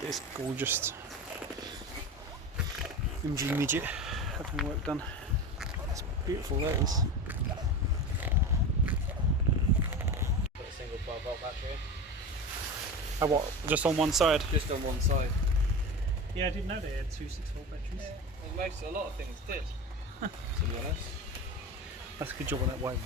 this gorgeous MG Midget having work done. It's beautiful, that is. Got a single 12-volt battery. Oh, what? Just on one side? Just on one side. Yeah, I didn't know they had two 6-volt batteries. Well, a lot of things did, to be honest. That's a good job on that wave.